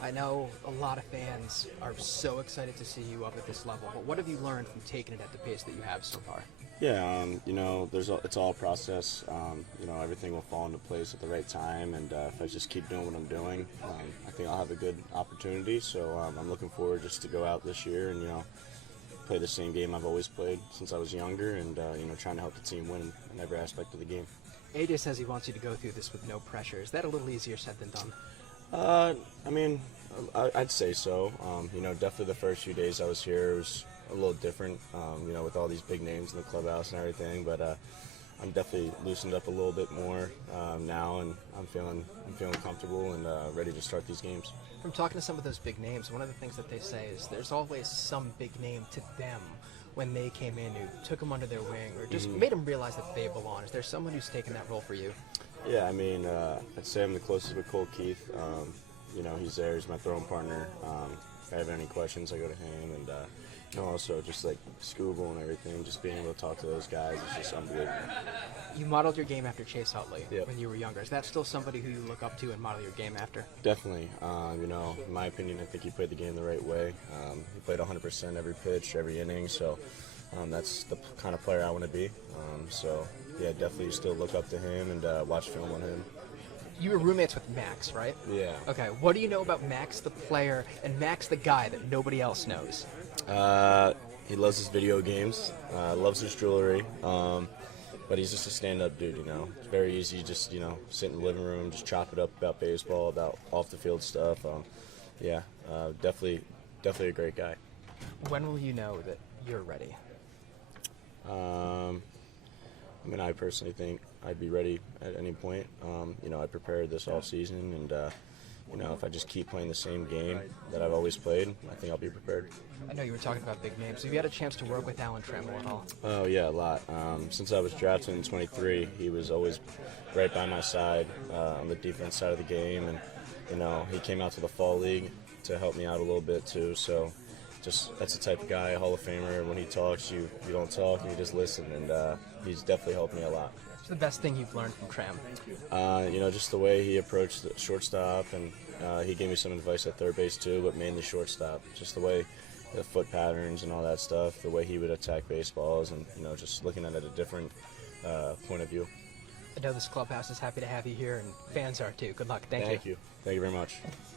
I know a lot of fans are so excited to see you up at this level, but what have you learned from taking it at the pace that you have so far? Yeah, it's all a process. Everything will fall into place at the right time, and if I just keep doing what I'm doing, I think I'll have a good opportunity. So I'm looking forward just to go out this year and play the same game I've always played since I was younger, and trying to help the team win in every aspect of the game. AJ says he wants you to go through this with no pressure. Is that a little easier said than done? I'd say so. Definitely the first few days I was here, it was a little different, with all these big names in the clubhouse and everything. But I'm definitely loosened up a little bit more now, and I'm feeling comfortable and ready to start these games. From talking to some of those big names, one of the things that they say is there's always some big name to them when they came in who took them under their wing or just made them realize that they belong. Is there someone who's taken that role for you? Yeah, I'd say I'm the closest with Cole Keith. He's there. He's my throwing partner. If I have any questions, I go to him. And also just like Scooble and everything, just being able to talk to those guys is just unbelievable. You modeled your game after Chase Utley Yep. when you were younger. Is that still somebody who you look up to and model your game after? Definitely. In my opinion, I think he played the game the right way. He played 100% every pitch, every inning. So that's the kind of player I want to be. Yeah, definitely still look up to him and watch film on him. You were roommates with Max, right? Yeah. Okay, what do you know about Max the player and Max the guy that nobody else knows? He loves his video games, loves his jewelry, but he's just a stand-up dude, It's very easy, just, sit in the living room, just chop it up about baseball, about off-the-field stuff. Definitely a great guy. When will you know that you're ready? I personally think I'd be ready at any point. I prepared this off season, and if I just keep playing the same game that I've always played, I think I'll be prepared. I know you were talking about big names. Have you had a chance to work with Alan Trammell at all? Oh yeah, a lot. Since I was drafted in 23, he was always right by my side on the defense side of the game, and he came out to the fall league to help me out a little bit too. So. That's the type of guy, a Hall of Famer. When he talks, you don't talk, you just listen, and he's definitely helped me a lot. What's the best thing you've learned from Tram? Just the way he approached the shortstop, and he gave me some advice at third base too, but mainly shortstop. Just the way, the foot patterns and all that stuff, the way he would attack baseballs, and just looking at it a different point of view. I know this clubhouse is happy to have you here, and fans are too. Good luck. Thank you. Thank you. Thank you very much.